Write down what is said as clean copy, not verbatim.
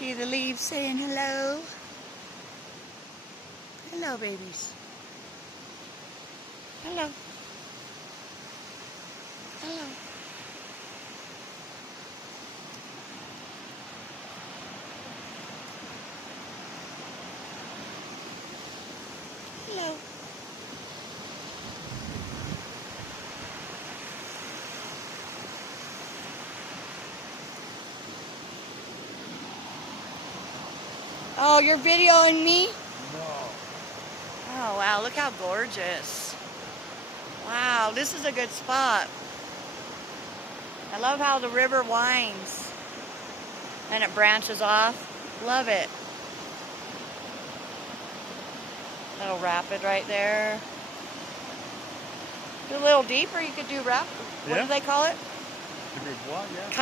See the leaves saying hello. Hello, babies. Hello. Hello. Hello. Oh, you're videoing me? No. Oh, wow, look how gorgeous. Wow, this is a good spot. I love how the river winds and it branches off. Love it. Little rapid right there. Do a little deeper, you could do rapid. What Yeah. do they call it? The good what? Yeah.